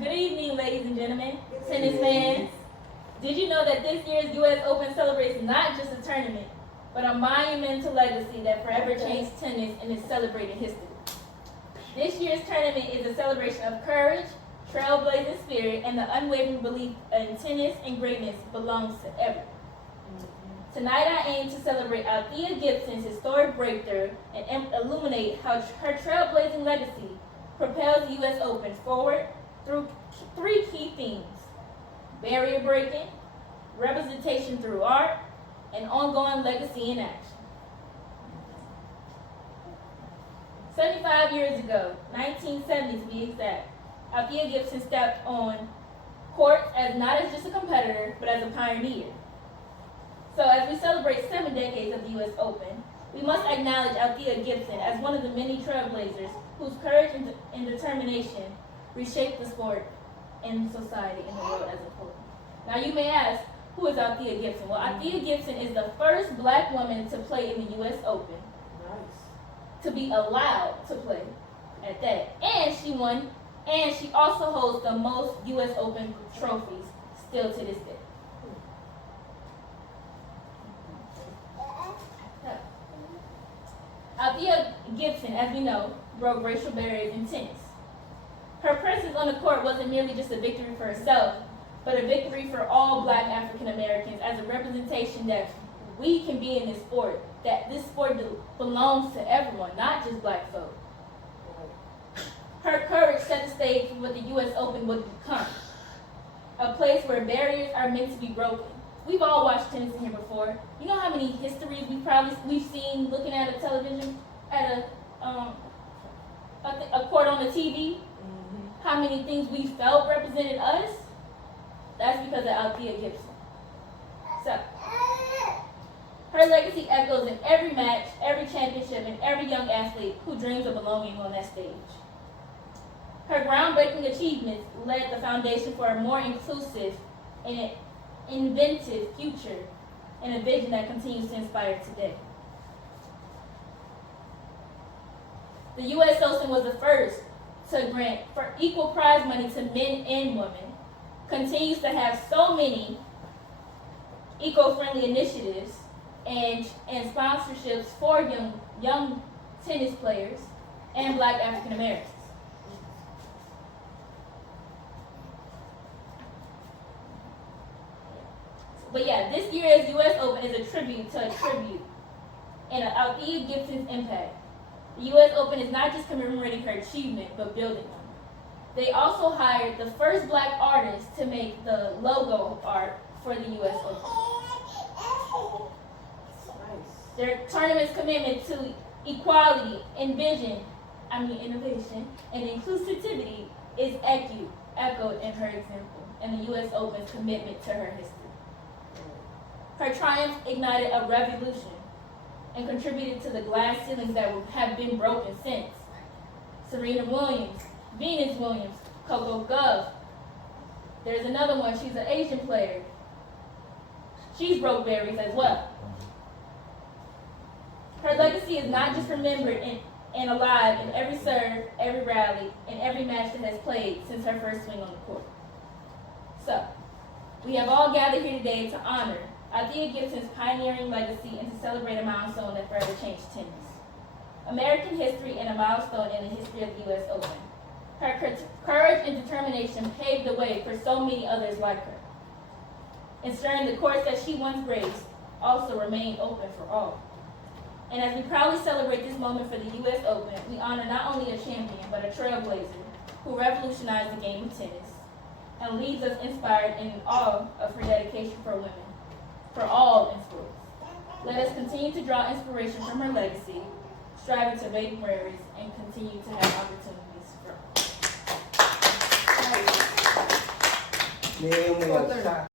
Good evening, ladies and gentlemen, tennis fans. Did you know that this year's U.S. Open celebrates not just a tournament, but a monumental legacy that forever changed tennis in its celebrated history? This year's tournament is a celebration of courage, trailblazing spirit, and the unwavering belief in tennis and greatness belongs to everyone. Tonight I aim to celebrate Althea Gibson's historic breakthrough and illuminate how her trailblazing legacy propels the U.S. Open forward through three key themes: barrier breaking, representation through art, and ongoing legacy in action. 75 years ago, 1970 to be exact, Althea Gibson stepped on court not as just a competitor, but as a pioneer. So as we celebrate 7 decades of the U.S. Open, we must acknowledge Althea Gibson as one of the many trailblazers whose courage and determination reshaped the sport and society and the world as a whole. Now you may ask, who is Althea Gibson? Well, Althea Gibson is the first black woman to play in the U.S. Open. Nice. To be allowed to play at that. And she also holds the most U.S. Open trophies still to this day. Althea Gibson, as we know, broke racial barriers in tennis. Her presence on the court wasn't merely just a victory for herself, but a victory for all black African Americans as a representation that we can be in this sport, that this sport belongs to everyone, not just black folk. Her courage set the stage for what the U.S. Open would become, a place where barriers are meant to be broken. We've all watched tennis in here before. You know how many histories we've seen looking at a television, at a court on the TV? Mm-hmm. How many things we felt represented us? That's because of Althea Gibson. So, her legacy echoes in every match, every championship, and every young athlete who dreams of belonging on that stage. Her groundbreaking achievements laid the foundation for a more inclusive and inventive future, and a vision that continues to inspire today. The U.S. Open was the first to grant for equal prize money to men and women, continues to have so many eco-friendly initiatives and sponsorships for young tennis players and black African Americans. But yeah, this year's U.S. Open is a tribute to a tribute and Althea Gibson's impact. The U.S. Open is not just commemorating her achievement, but building on it. They also hired the first black artist to make the logo art for the U.S. Open. Their tournament's commitment to equality, innovation, and inclusivity is echoed in her example, and the U.S. Open's commitment to her history. Her triumph ignited a revolution and contributed to the glass ceilings that have been broken since. Serena Williams, Venus Williams, Coco Gauff. There's another one, she's an Asian player. She's broke barriers as well. Her legacy is not just remembered and alive in every serve, every rally, and every match that has played since her first swing on the court. So, we have all gathered here today to honor Althea Gibson's pioneering legacy and to celebrate a milestone that forever changed tennis. American history and a milestone in the history of the U.S. Open. Her courage and determination paved the way for so many others like her, ensuring the courts that she once graced also remain open for all. And as we proudly celebrate this moment for the U.S. Open, we honor not only a champion, but a trailblazer who revolutionized the game of tennis and leaves us inspired and in awe of her dedication for women, for all in sports. Let us continue to draw inspiration from her legacy, striving to make barriers and continue to have opportunities for all.